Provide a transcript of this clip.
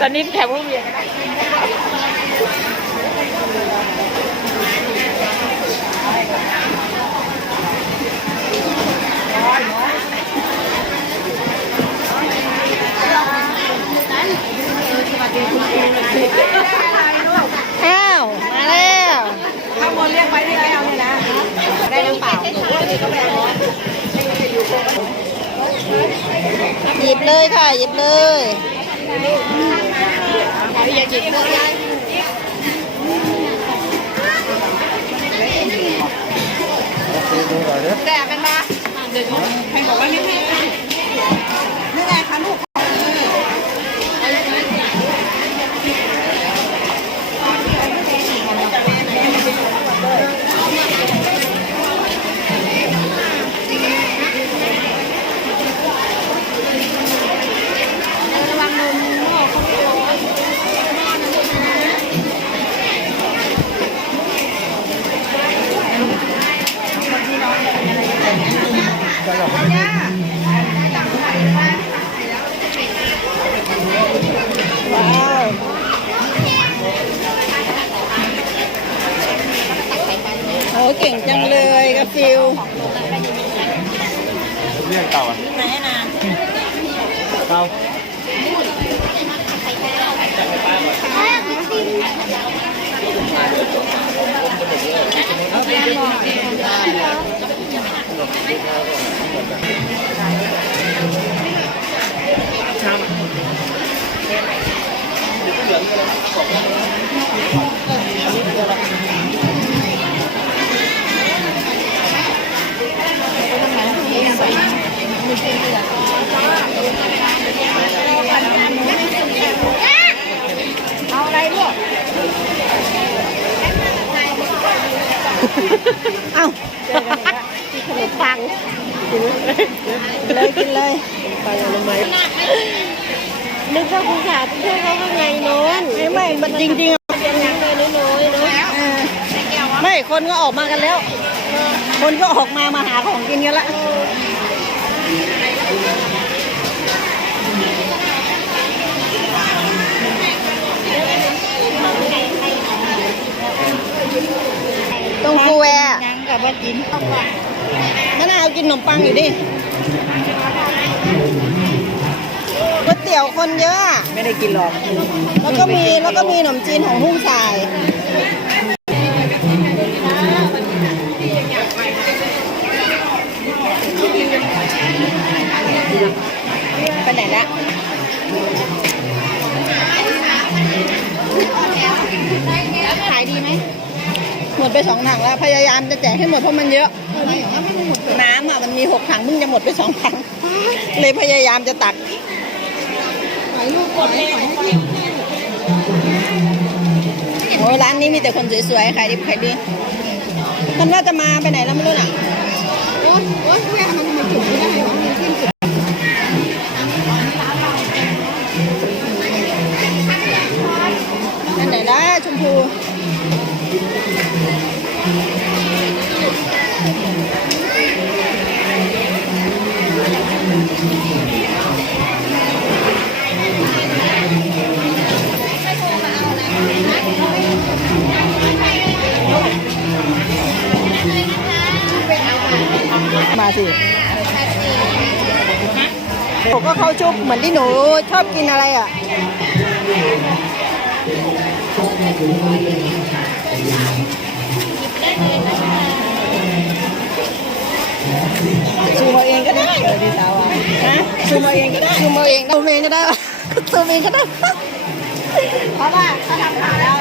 ตอนนี้แถววงเวียนอ้าว มาแล้วข้างบนเรียกไปที่ไรเอาเลยนะ ได้น้ำเปล่าหยิบเลยค่ะ หยิบเลยอย่าหยิบเลย แต่เป็นมาใครบอกว่าไม่ให้ ว้าวโอ้เก่งจังเลยกาฟิลเรื่องเก่าอะไหนนะเก่าเอาอะไรลูกเอ้าขนมปังเลยกินเลยปังอนามัย นึกว่าคุณขาช่วยเขาข้างในโน้นไม่ไม่มันจริงๆอะเป็นยังไงน้อยๆเนาะเออไม่คนก็ออกมากันแล้ว คนก็ออกมามาหาของกินกันละตรงกูแวร์ยังกับว่ากินมะนาวกินขนมปังอยู่ดิก๋วยเตี๋ยวคนเยอะอะไม่ได้กินหรอกแล้วก็มีแล้วก็มีขนมจีนของหุ้งสาย ไปไหนละขายดีไหม หมดไปสองถังแล้ว พยายามจะแจกให้หมดเพราะมันเยอะ น้ำอะมันมีหกถังเพิ่งจะหมดไปสองถัง เลยพยายามจะตัก โอ้ร้านนี้มีแต่คนสวยๆขายดิบขายดีท่านว่าจะมาไปไหนแล้วไม่รู้น่ะโอ๊ยโอ๊ยแม่มันมันจุดไม่ได้หรอมันขึ้นจุดอันไหนได้ชมพู สิผมก็เขาชุบเหมือนที่หนูชอบกินอะไรอะซูมเอาเองก็ได้เออดีสาวอะฮะซูมเอาเองก็ได้ซูมเอาเองซูมเองก็ได้ซูมเองก็ได้เพราะว่าเขาทำขายแล้ว